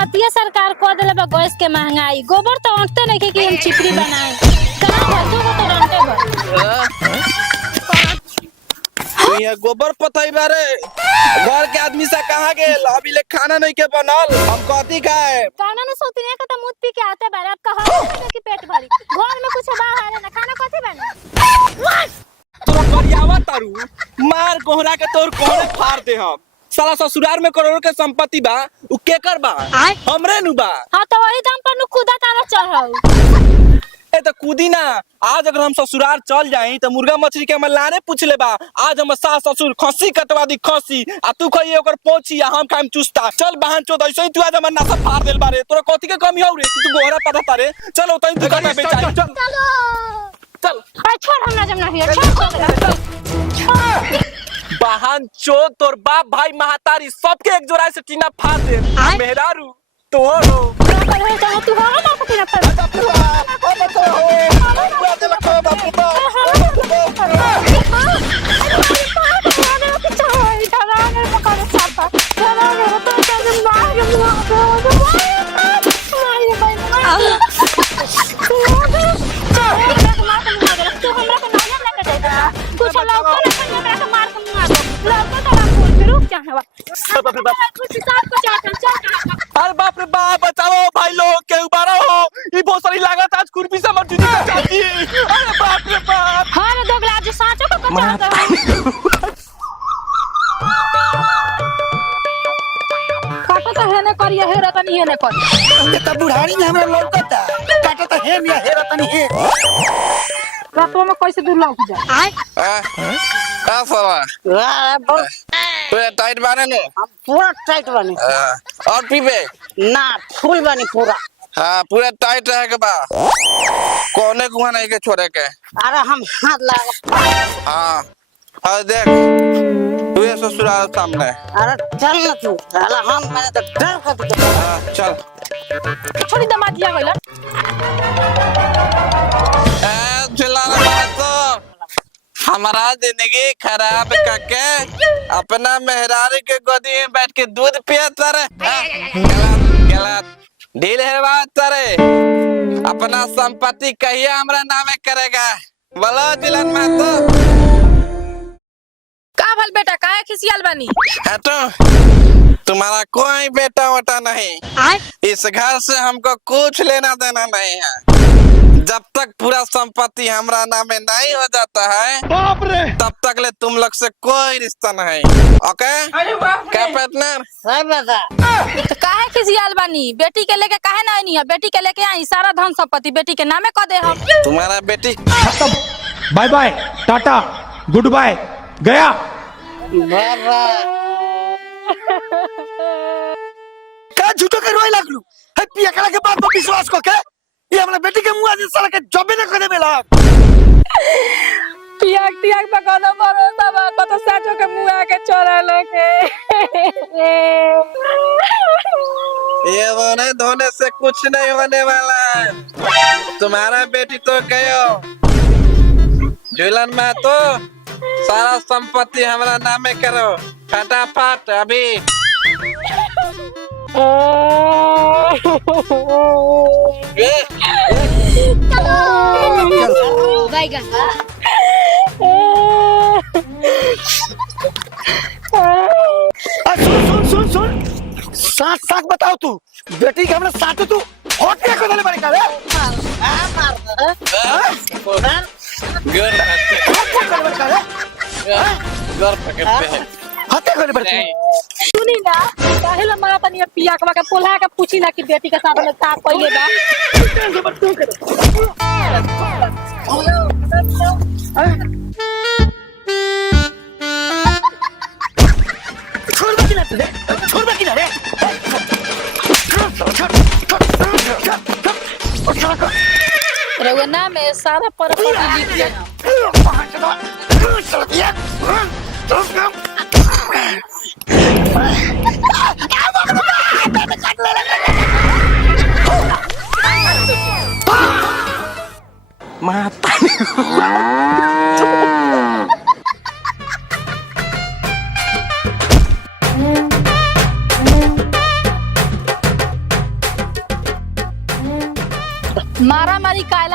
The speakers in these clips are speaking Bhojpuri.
नतिया सरकार को देले बा गैस के महंगाई गोबर तो अंते नहीं कि हम चिपरी बनाए कहां बच्चों को तो रंटे बा ये गोबर पतई बारे घर के आदमी से कहां गेल अभी ले खाना नहीं के बनल हम कथी खाए खाना न सोतने का तो मुंह पी के आते बारे अब कहो कि पेट भरी घर में कुछ बाहर है ना खाना कथी बने तोरा गरियावा तारू मार कोहरा के तोर कोहरे फाड़ दे हम साला ससुराल में करोड़ के संपत्ति बा उ केकर बा हमरे नु बा हां तो वही दाम पर नु खुदा तारा चढ़ाऊ ए तो कूदी ना आज अगर हम ससुराल चल जाई तो मुर्गा मछली के हम लारे पूछ ले बा आज हम सास ससुर खसी कटवा दी खसी आ तू कहिए ओकर पोछी आ हम खाइम चुस्ता चल बहन चोद ऐसे ही तू आज हमर नसा फाड़ देल बारे तोरा कथि के कमी हो रे तू गोहरा पता तारे चल ओतई दुकान में बेचा चल चल छोड़ हमरा जम नहीं छोड़ बहन चोद तोर बाप भाई महातारी सबके एक जोड़ा से टीना फाड़ दे मेहरारू तोरो तू हो ना पति अरे बाप रे बाप बचाओ भाई लोग के उबारा हो ये बहुत सारी लागत आज कुर्सी से मर्जी निकल जाती है अरे बाप रे बाप हां रे दोगला जो साचो को कचाता है काटो तो है ने करिया है रतनी है ने कर ये तो बुढ़ाड़ी में हमरा लौकता काटो तो है मिया है रतनी है रातों में कैसे दूर लौक जा आए का साला पूरा टाइट बाने ने पूरा टाइट बने और पीबे ना फुल बनी पूरा हां पूरा टाइट रहे के बा कोने कुआ नहीं के छोड़े के अरे हम हाथ लगा हां और देख तू ये ससुराल सामने अरे चल ना तू साला हम मैंने तो डर कर दिया चल छोड़ी दमा दिया गइला ए चिल्लाना तो हमारा जिंदगी खराब करके अपना मेहरारू के गोदी में बैठ के दूध पियता रे गलत गलत ढील है बात तारे अपना संपत्ति कहिए हमरा नामे करेगा बोलो दिलन महतो का भल बेटा काहे खिसियाल बनी है तो तुम्हारा कोई बेटा वटा नहीं इस घर से हमको कुछ लेना देना नहीं है जब तक पूरा संपत्ति हमरा नामे नहीं हो जाता है बाप रे तब तक ले तुम लोग से कोई रिश्ता नहीं ओके क्या पार्टनर सही बता तो काहे खिसियाल बनी बेटी के लेके काहे ना आई है बेटी के लेके आई सारा धन संपत्ति बेटी के नामे कर दे हम तुम्हारा बेटी खत्म bye bye tata goodbye गया बाबा का झूठो के रोए लागलू है पिया कला के बात पर विश्वास को के ये हमरा बेटी के मुंह आज साला के जबे न करे मेला पियाक टियाक बगाना भरोसा बा तो साचो के मुंह आके चोरा लेके ये रोने धोने से कुछ नहीं होने वाला है तुम्हारा बेटी तो कहो झूलन में तो सारा संपत्ति हमारा नामे करो फटाफट अभी बैगन सुन साथ साथ बताओ तू बेटी के हमरा साथ तू होट के कोदले बड़े का रे गुड हते कोले बड़े सुनी ना काहे ला मारा तनी पिया के पोला के पूछी ना कि बेटी के साथ में ता पहिले बा छोड़ दे ना रे रवना में सारा प्रॉपर्टी लिख दिया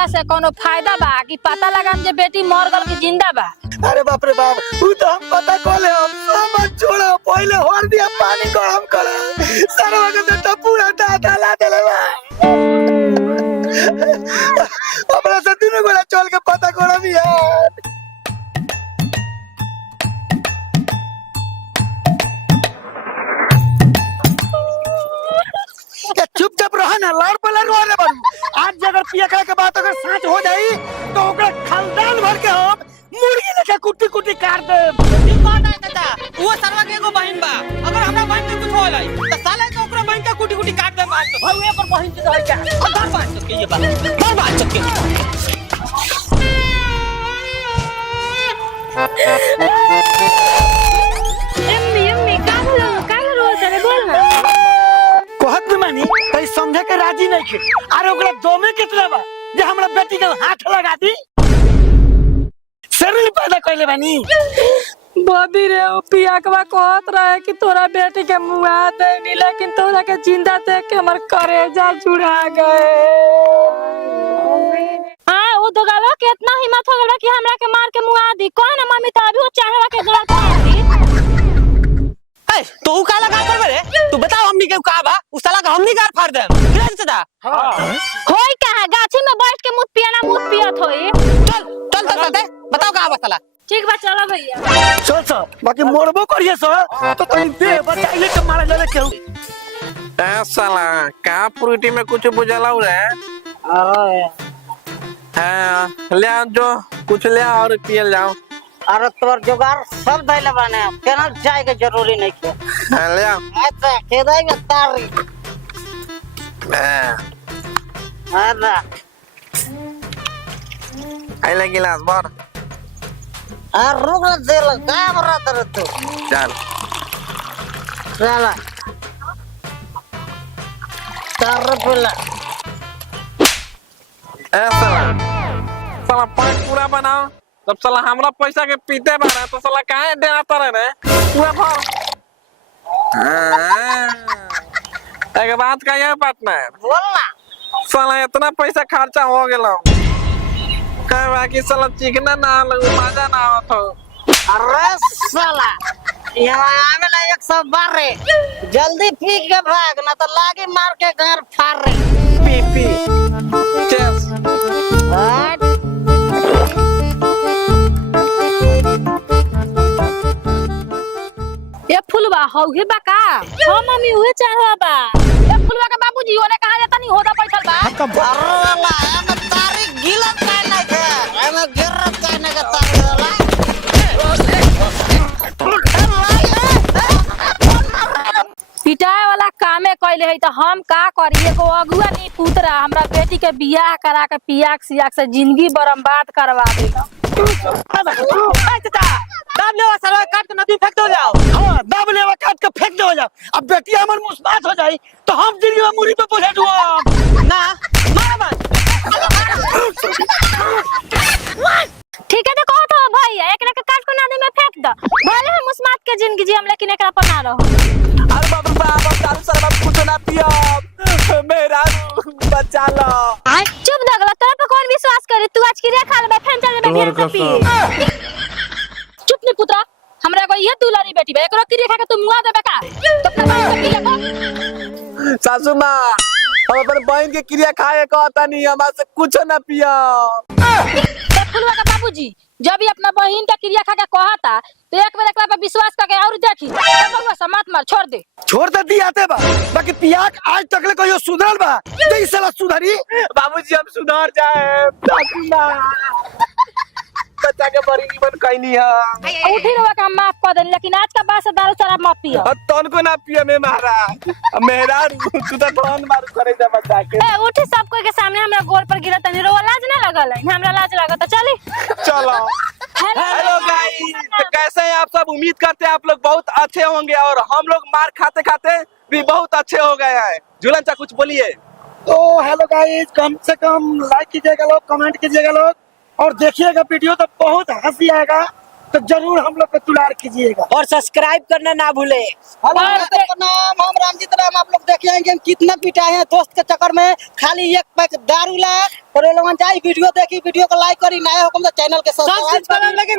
कहला से कोनो फायदा बा कि पता लगा जे बेटी मर गल कि जिंदा बा? अरे बाप रे बाप, उ तो हम पता कोले हम सब छोड़ो, पहले हर दिया पानी गरम करे, सरवा के बेटा पूरा दादा ला देले बा। हमरा से तीनों गोला चल के पता करब यार। चुपचाप रह ना, लाड़ पलड़ वाले बन। आज अगर पियकड़ा के बात अगर सच हो जाई तो ओकरा खानदान भर के हम मुर्गी लेके कुटी कुटी काट दे। ठीक बात है चाचा, वो सरवा के एगो बहन बा, अगर हमरा बहन के कुछ होलै त साले तो ओकरा बहन के कुटी कुटी काट दे मार। भाई एकर बहन के है क्या? बार बार के ये बार चक्के। अम्मी का रो तरे बोल ना। कहत न मानी कहीं समझे के राजी नहीं के। अरे ओकरा दोमे कितना बा जे हमरा बेटी के हाथ लगा दी? शरीर पैदा कइले बानी। बबी रे ओ पियाकवा कहत रहे कि तोरा बेटी के मुआ देनी, लेकिन तोरा के जिंदा देख के हमर करेजा जुड़ा गए। हां वो तो गावा के इतना हिम्मत हो गला कि हमरा के मार के मुआ दी। कौन है मम्मी, तो अभी वो चाहवा के जरूरत पड़ी। ए तो उ काला का करबे रे? तू बताओ हमनी के का बा? उ साला का हमनी गार फाड़ दे। गिरज चाचा। हां होई कहां गाछी में बैठ के मुत पियत होई। चल चल चल चल बताओ का बा साला। ठीक बा चलो भैया। चल चल, बाकी मोरबो करिए सो तो तनी दे बचाइले के मारा जाले केहू। ए साला का फ्रूटी में कुछ बुझला रे? अरे हां ले आओ, जो कुछ ले आओ और पियल जाओ। अरे तोर जुगाड़ सब दैले बाने, केना जाए के जरूरी नहीं के। हाँ, ले आओ। अच्छा के दाई में तारी। अरे आई ले गिलास भर। रुक ना दे ल का बरा तर तू। चल चला तार पला। ए साला साला पान पूरा बनाओ। तब साला हमरा पैसा के पीते बारे तो साला काहे देता रहे रे? पूरा भर। एक बात कहिए पार्टनर, बोल ना। साला इतना पैसा खर्चा हो गेलो, कहे बाकी साला चिकना ना लगो, मजा ना आवत हो। अरे साला यहाँ आवे ना 112 जल्दी पी के भाग ना तो लागी मार के घर फाड़ रे। पी पी चेस। हट। ये फुलवा हौहे बा का? हां मम्मी उहे चाहवा बा। ये फुलवा के बाबूजी ओने कहा जाता नहीं होदा बैठल बा। अरे ला एमे तारी गिलत का नहीं के, एमे गिरत का नहीं के तारी ला। पिटाए वाला कामे कइले है तो हम का करिए? को अगुआ नहीं पुतरा हमरा बेटी के बियाह करा के पियाक सियाक से जिंदगी बर्बाद करवा देला। चाचा दाब ले सरवा काट के नदी फेंक दो जाओ। हां दाब लेवा काट के फेंक दो जाओ। अब बेटी हमर मुस्मात हो जाई तो हम जिंदगी में मुरी पे बोझा दुआ ना मार मार। ठीक है तो कहो तो भाई एकरा के काट को नदी में फेंक द। भले हम मुस्मात के जिंदगी जी हम, लेकिन एकरा पर ना रहो। अरे बाप रे बाप, चालू सरवा कुछ ना पियो, मेरा बचा लो। चुप दगला, तोरा पे कौन विश्वास करे? तू आज की रे खा ले फैन चल बे घेर के पी। चुप नहीं पुत्रा, हमरा को ये दुलारी बेटी बे, एकरो किरी खा के तू मुआ देबे का? तो खा पी ले। सासू माँ हम अपन बहन के क्रिया खाए कहता नहीं, हमारे से कुछ ना पिया। तो फुलवा का बाबूजी जब भी अपना बहन का क्रिया खा के कहता तो एक बार एकरा पे विश्वास करके और देखी बबुआ से मत मार, छोड़ दे। छोड़ दे दी आते बा, बाकी पियाक आज तक ले कहियो सुधरल बा? जई साला सुधरी। बाबूजी हम सुधर जाए, सासू माँ बच्चा के बड़ी जीवन कहनी है। उठी रवा का माफ कर दे, लेकिन आज का बाद से दारू शराब मत पियो। और तन को ना पिया में मारा मेरा तू तो तन मार करे जा बच्चा के। ए उठी, सब कोई के सामने हमरा गोर पर गिरत नहीं, रोवा लाज ना लगल है? हमरा लाज लगत, चली। चलो हेलो गाइस, तो कैसे हैं आप सब? उम्मीद करते हैं आप लोग बहुत अच्छे होंगे और हम लोग मार खाते खाते भी बहुत अच्छे हो गए हैं। झूलन चा कुछ बोलिए। तो हेलो गाइस, कम से कम लाइक कीजिएगा लोग, कमेंट कीजिएगा लोग और देखिएगा वीडियो तो बहुत हंसी आएगा, तो जरूर हम लोग को दुलार कीजिएगा और सब्सक्राइब करना ना भूले। हेलो प्रणाम, हम रामजीत राम, आप लोग देखिए हम कितना पिटाए हैं दोस्त के चक्कर में, खाली एक पैक दारू ला और ये लोगन जाई वीडियो देखी, वीडियो को लाइक करी, नया हुकुम तो चैनल के सब्सक्राइब करो, लेकिन